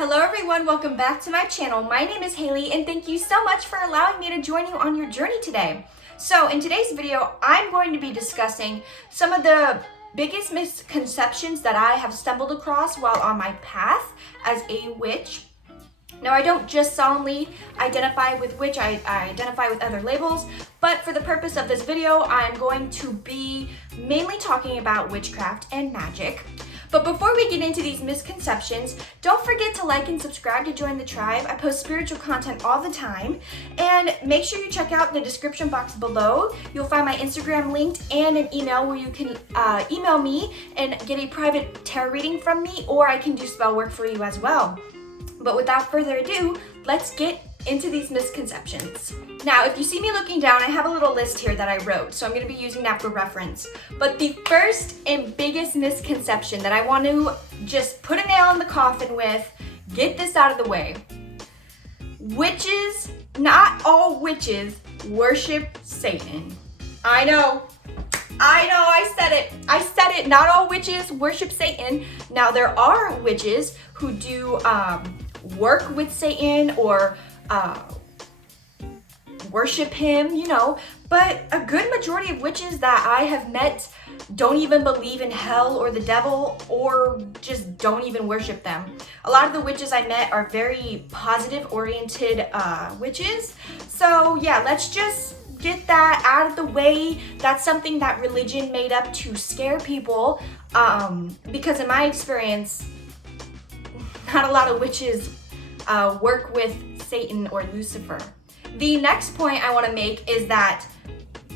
Hello everyone, welcome back to my channel. My name is Hayley and thank you so much for allowing me to join you on your journey today. So in today's video, I'm going to be discussing some of the biggest misconceptions that I have stumbled across while on my path as a witch. Now, I don't just solemnly identify with witch, I identify with other labels, but for the purpose of this video, I'm going to be mainly talking about witchcraft and magic. But before we get into these misconceptions, don't forget to like and subscribe to join the tribe. I post spiritual content all the time. And make sure you check out the description box below. You'll find my Instagram linked and an email where you can email me and get a private tarot reading from me, or I can do spell work for you as well. But without further ado, let's get into these misconceptions. Now, if you see me looking down, I have a little list here that I wrote, so I'm going to be using that for reference. But the first and biggest misconception that I want to just put a nail in the coffin with, get this out of the way. Witches, not all witches, worship Satan. I know, I said it, not all witches worship Satan. Now, there are witches who do work with Satan or worship him, you know, but a good majority of witches that I have met don't even believe in hell or the devil, or just don't even worship them. A lot of the witches I met are very positive oriented witches. So yeah, let's just get that out of the way. That's something that religion made up to scare people, because in my experience, not a lot of witches work with Satan or Lucifer. The next point I want to make is that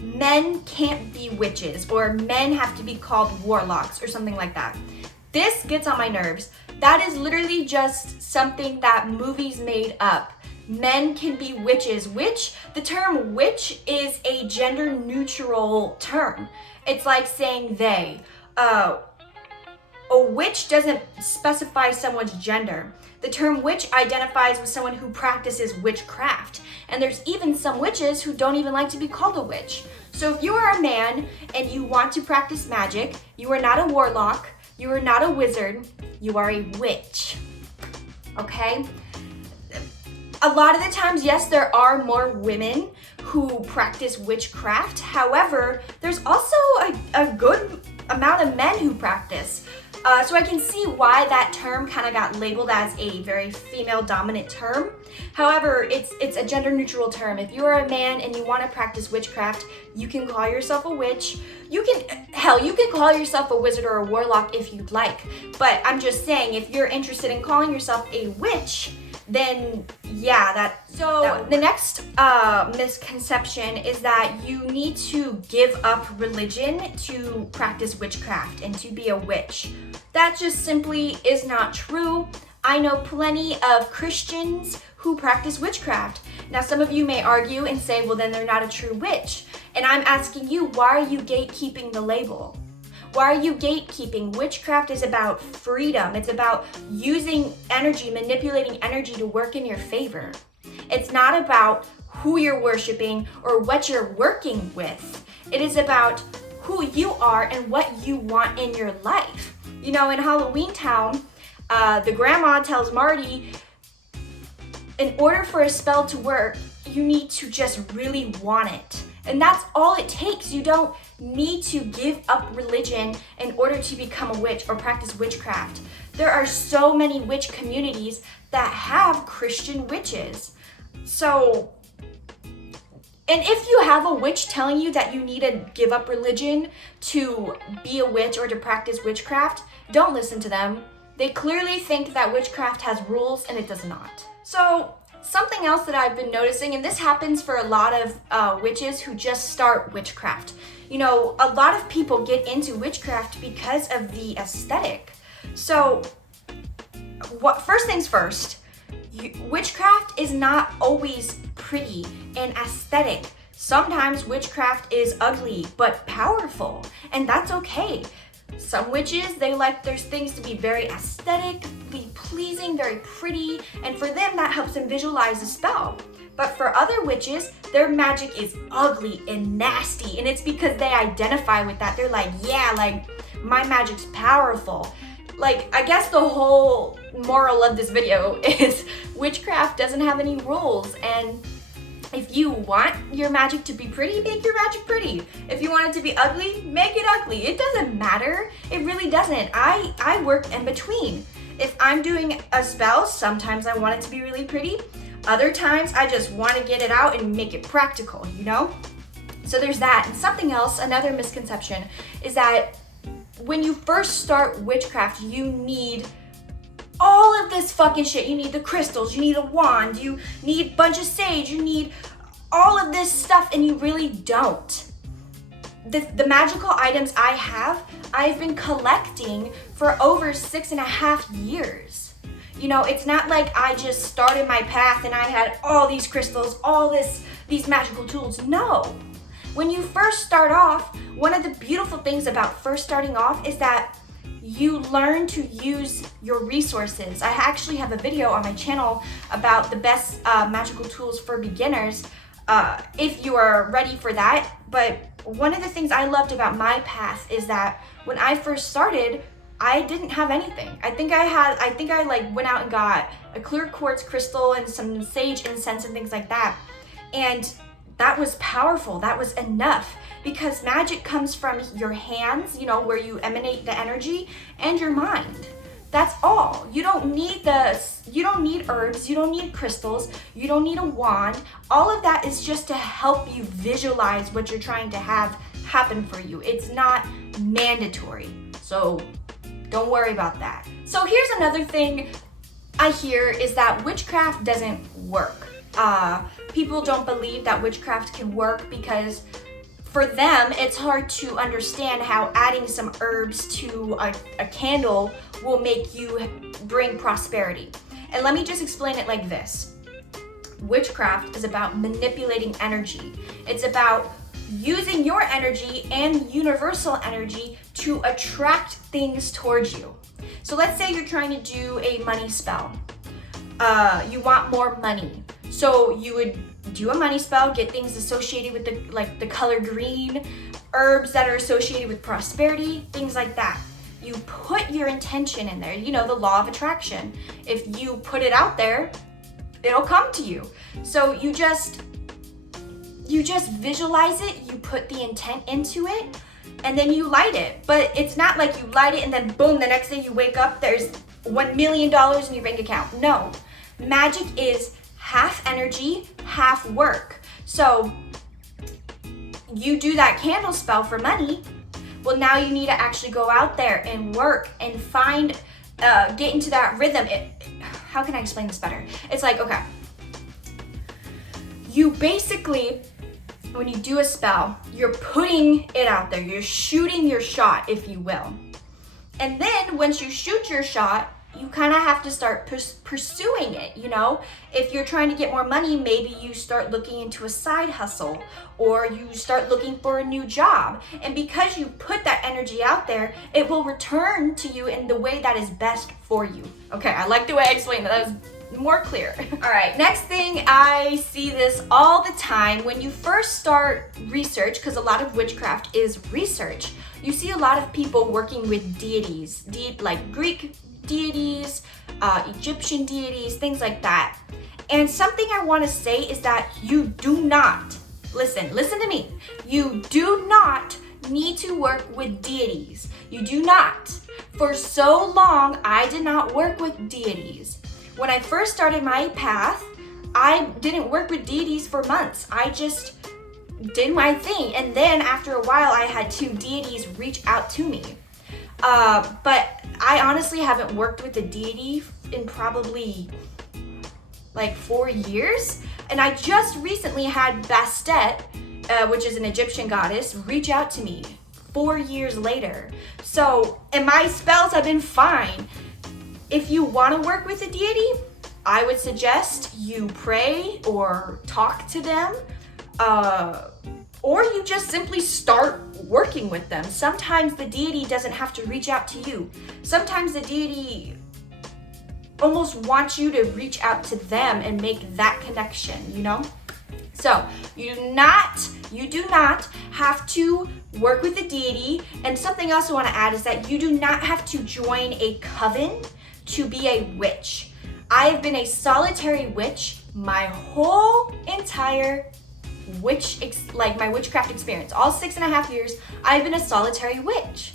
men can't be witches, or men have to be called warlocks or something like that. This gets on my nerves. That is literally just something that movies made up. Men can be witches. The term witch is a gender neutral term. It's like saying they. A witch doesn't specify someone's gender. The term witch identifies with someone who practices witchcraft. And there's even some witches who don't even like to be called a witch. So if you are a man and you want to practice magic, you are not a warlock, you are not a wizard, you are a witch. Okay? A lot of the times, yes, there are more women who practice witchcraft. However, there's also a good amount of men who practice. So I can see why that term kind of got labeled as a very female dominant term. However, it's a gender neutral term. If you are a man and you want to practice witchcraft, you can call yourself a witch. You can call yourself a wizard or a warlock if you'd like. But I'm just saying, if you're interested in calling yourself a witch, then yeah, the next misconception is that you need to give up religion to practice witchcraft and to be a witch. That just simply is not true. I know plenty of Christians who practice witchcraft. Now, some of you may argue and say, well, then they're not a true witch. And I'm asking you, why are you gatekeeping the label? Why are you gatekeeping? Witchcraft is about freedom. It's about using energy, manipulating energy to work in your favor. It's not about who you're worshiping or what you're working with. It is about who you are and what you want in your life. You know, in Halloween Town, the grandma tells Marty, in order for a spell to work, you need to just really want it. And that's all it takes. You don't need to give up religion in order to become a witch or practice witchcraft. There are so many witch communities that have Christian witches. So, and if you have a witch telling you that you need to give up religion to be a witch or to practice witchcraft, don't listen to them. They clearly think that witchcraft has rules and it does not. So, something else that I've been noticing, and this happens for a lot of witches who just start witchcraft. You know, a lot of people get into witchcraft because of the aesthetic. So, first things first, witchcraft is not always pretty and aesthetic. Sometimes witchcraft is ugly but powerful, and that's okay. Some witches, they like their things to be very aesthetically pleasing, very pretty, and for them that helps them visualize a spell. But for other witches, their magic is ugly and nasty, and it's because they identify with that. They're like, yeah, like my magic's powerful. Like, I guess the whole moral of this video is witchcraft doesn't have any rules, and if you want your magic to be pretty, make your magic pretty. If you want it to be ugly, make it ugly. It doesn't matter. It really doesn't. I work in between. If I'm doing a spell, sometimes I want it to be really pretty. Other times I just want to get it out and make it practical, you know? So there's that. And something else, another misconception, is that when you first start witchcraft, you need all of this fucking shit. You need the crystals, you need a wand, you need a bunch of sage, you need all of this stuff, and you really don't. The magical items I've been collecting for over 6.5 years. You know, it's not like I just started my path and I had all these crystals, these magical tools. No. When you first start off, one of the beautiful things about first starting off is that you learn to use your resources. I actually have a video on my channel about the best magical tools for beginners, if you are ready for that. But one of the things I loved about my path is that when I first started, I didn't have anything. I think I like went out and got a clear quartz crystal and some sage incense and things like that. And that was powerful. That was enough, because magic comes from your hands, you know, where you emanate the energy, and your mind. That's all. You don't need herbs, you don't need crystals, you don't need a wand. All of that is just to help you visualize what you're trying to have happen for you. It's not mandatory. So don't worry about that. So here's another thing I hear is that witchcraft doesn't work. People don't believe that witchcraft can work because for them, it's hard to understand how adding some herbs to a candle will make you bring prosperity. And let me just explain it like this. Witchcraft is about manipulating energy. It's about using your energy and universal energy to attract things towards you. So let's say you're trying to do a money spell. You want more money. So you would do a money spell, get things associated with the color green, herbs that are associated with prosperity, things like that. You put your intention in there, you know, the law of attraction. If you put it out there, it'll come to you. So you just visualize it, you put the intent into it, and then you light it. But it's not like you light it and then boom, the next day you wake up, there's $1 million in your bank account. No, magic is half energy, half work. So you do that candle spell for money. Well, now you need to actually go out there and work and find, get into that rhythm. How can I explain this better? It's like, okay, you basically, when you do a spell, you're putting it out there. You're shooting your shot, if you will. And then once you shoot your shot, you kind of have to start pursuing it, you know? If you're trying to get more money, maybe you start looking into a side hustle, or you start looking for a new job. And because you put that energy out there, it will return to you in the way that is best for you. Okay, I like the way I explained that. That was more clear. All right, next thing, I see this all the time. When you first start research, because a lot of witchcraft is research, you see a lot of people working with deities, like Greek deities, Egyptian deities, things like that. And something I want to say is that you do not, listen to me, you do not need to work with deities. You do not. For so long, I did not work with deities. When I first started my path, I didn't work with deities for months. I just did my thing. And then after a while, I had 2 deities reach out to me. But I honestly haven't worked with a deity in probably like 4 years. And I just recently had Bastet, which is an Egyptian goddess, reach out to me 4 years later. So, and my spells have been fine. If you want to work with a deity, I would suggest you pray or talk to them, or you just simply start working with them. Sometimes the deity doesn't have to reach out to you. Sometimes the deity almost wants you to reach out to them and make that connection, you know? So you do not You do not have to work with a deity. And something else I want to add is that you do not have to join a coven to be a witch. I have been a solitary witch my whole entire my witchcraft experience. All 6.5 years, I've been a solitary witch.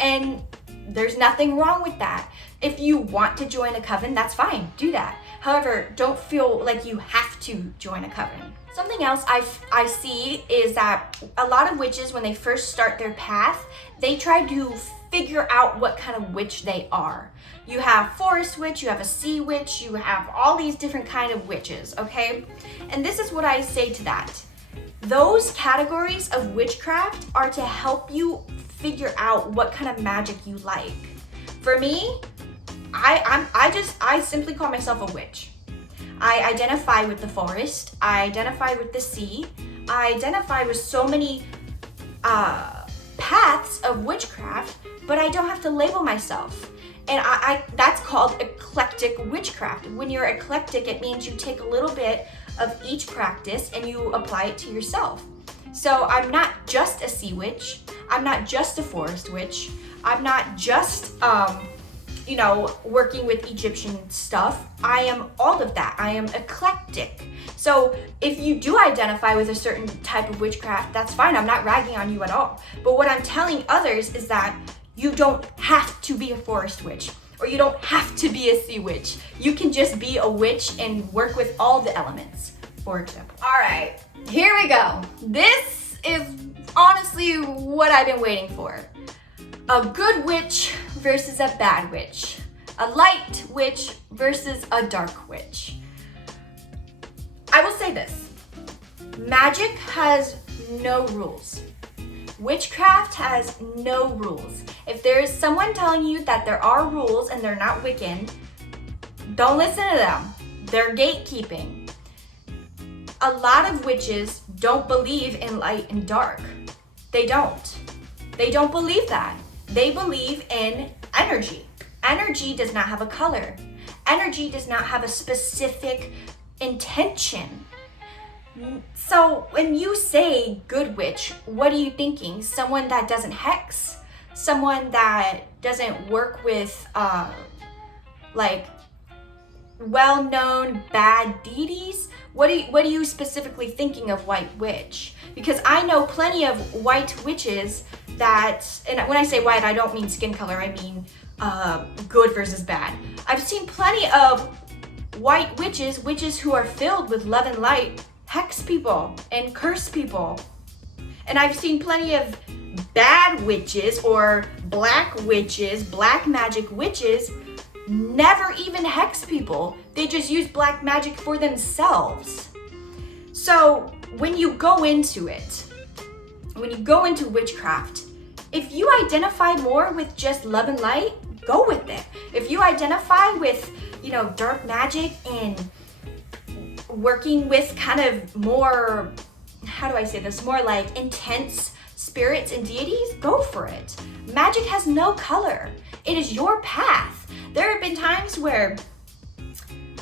And there's nothing wrong with that. If you want to join a coven, that's fine, do that. However, don't feel like you have to join a coven. Something else I see is that a lot of witches, when they first start their path, they try to figure out what kind of witch they are. You have forest witch, you have a sea witch, you have all these different kind of witches, okay? And this is what I say to that. Those categories of witchcraft are to help you figure out what kind of magic you like. For me, I simply call myself a witch. I identify with the forest, I identify with the sea, I identify with so many paths of witchcraft, but I don't have to label myself. And that's called eclectic witchcraft. When you're eclectic, it means you take a little bit of each practice and you apply it to yourself. So I'm not just a sea witch, I'm not just a forest witch, I'm not just working with Egyptian stuff. I am all of that. I am eclectic. So if you do identify with a certain type of witchcraft, that's fine. I'm not ragging on you at all. But what I'm telling others is that you don't have to be a forest witch, or you don't have to be a sea witch. You can just be a witch and work with all the elements, for example. All right, here we go. This is honestly what I've been waiting for. A good witch versus a bad witch. A light witch versus a dark witch. I will say this. Magic has no rules. Witchcraft has no rules. If there is someone telling you that there are rules and they're not Wiccan, don't listen to them. They're gatekeeping. A lot of witches don't believe in light and dark. They don't. They don't believe that. They believe in energy. Energy does not have a color. Energy does not have a specific intention. So when you say good witch, what are you thinking? Someone that doesn't hex? Someone that doesn't work with well-known bad deities? What are you specifically thinking of white witch? Because I know plenty of white witches that, and when I say white, I don't mean skin color, I mean good versus bad. I've seen plenty of white witches who are filled with love and light, hex people and curse people. And I've seen plenty of bad witches or black witches, black magic witches, never even hex people. They just use black magic for themselves. So when you go into witchcraft, if you identify more with just love and light, go with it. If you identify with, dark magic and working with kind of more, more like intense spirits and deities, go for it. Magic has no color. It is your path. There have been times where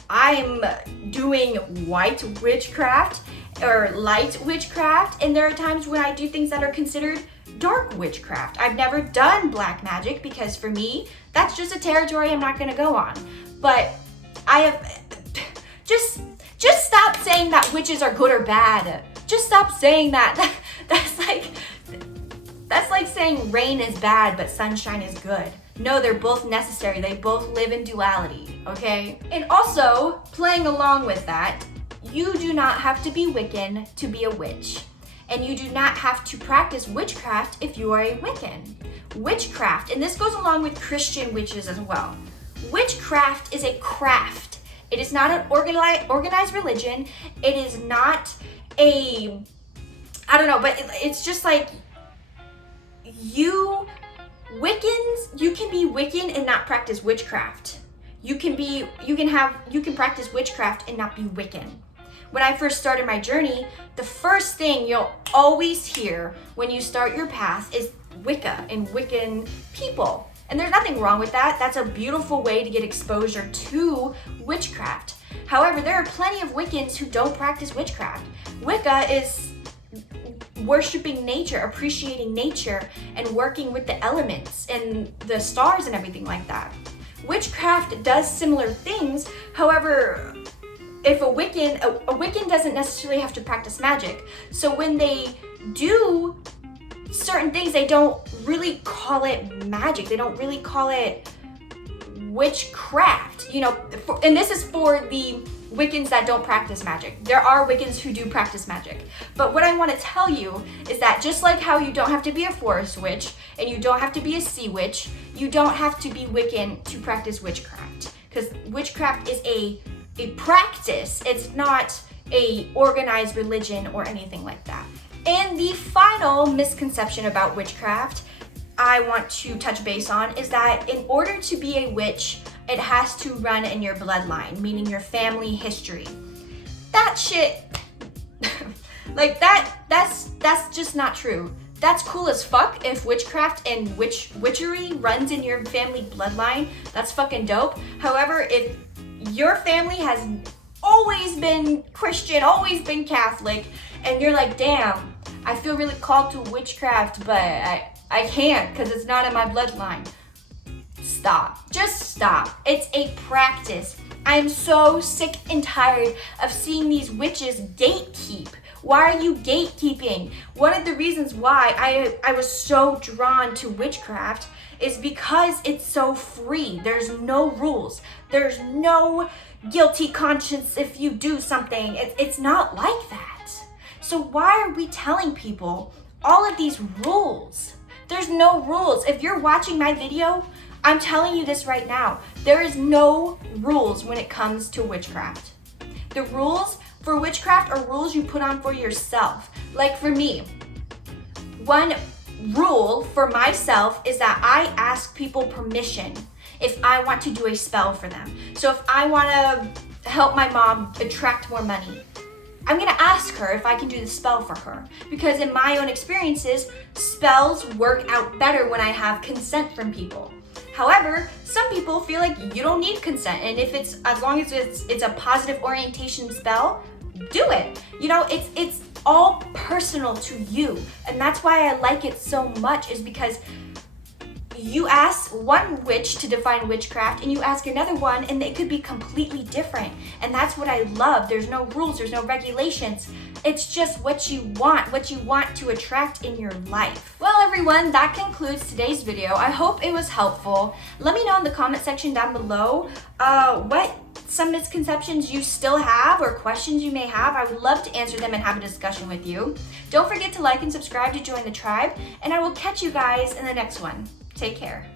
I'm doing white witchcraft or light witchcraft, and there are times when I do things that are considered dark witchcraft. I've never done black magic because for me, that's just a territory I'm not gonna go on. But I have, just stop saying that witches are good or bad. Just stop saying that. That's like saying rain is bad, but sunshine is good. No, they're both necessary. They both live in duality, okay? And also, playing along with that, you do not have to be Wiccan to be a witch. And you do not have to practice witchcraft if you are a Wiccan. Witchcraft, and this goes along with Christian witches as well. Witchcraft is a craft. It is not an organized religion. It is not but it's just like Wiccans, you can be Wiccan and not practice witchcraft. You can practice witchcraft and not be Wiccan. When I first started my journey, the first thing you'll always hear when you start your path is Wicca and Wiccan people. And there's nothing wrong with that. That's a beautiful way to get exposure to witchcraft. However, there are plenty of Wiccans who don't practice witchcraft. worshiping nature, appreciating nature, and working with the elements and the stars and everything like that. Witchcraft does similar things. However, if a Wiccan doesn't necessarily have to practice magic. So when they do certain things, they don't really call it magic. They don't really call it witchcraft, you know, and this is for the Wiccans that don't practice magic. There are Wiccans who do practice magic. But what I want to tell you is that just like how you don't have to be a forest witch and you don't have to be a sea witch, you don't have to be Wiccan to practice witchcraft. Because witchcraft is a practice. It's not a organized religion or anything like that. And the final misconception about witchcraft I want to touch base on is that in order to be a witch, it has to run in your bloodline, meaning your family history. That shit, like that's just not true. That's cool as fuck if witchcraft and witchery runs in your family bloodline. That's fucking dope. However, if your family has always been Christian, always been Catholic, and you're like, damn, I feel really called to witchcraft, but I can't because it's not in my bloodline. Stop. Just stop. It's a practice. I'm so sick and tired of seeing these witches gatekeep. Why are you gatekeeping? One of the reasons why I was so drawn to witchcraft is because it's so free. There's no rules. There's no guilty conscience if you do something. It's not like that. So why are we telling people all of these rules? There's no rules. If you're watching my video, I'm telling you this right now. There is no rules when it comes to witchcraft. The rules for witchcraft are rules you put on for yourself. Like for me, one rule for myself is that I ask people permission if I want to do a spell for them. So if I want to help my mom attract more money, I'm gonna ask her if I can do the spell for her. Because in my own experiences, spells work out better when I have consent from people. However, some people feel like you don't need consent, and if it's, as long as it's a positive orientation spell, do it. You know, it's all personal to you. And that's why I like it so much, is because you ask one witch to define witchcraft and you ask another one and it could be completely different. And that's what I love. There's no rules, there's no regulations. It's just what you want to attract in your life. Well, everyone, that concludes today's video. I hope it was helpful. Let me know in the comment section down below what some misconceptions you still have or questions you may have. I would love to answer them and have a discussion with you. Don't forget to like and subscribe to join the tribe, and I will catch you guys in the next one. Take care.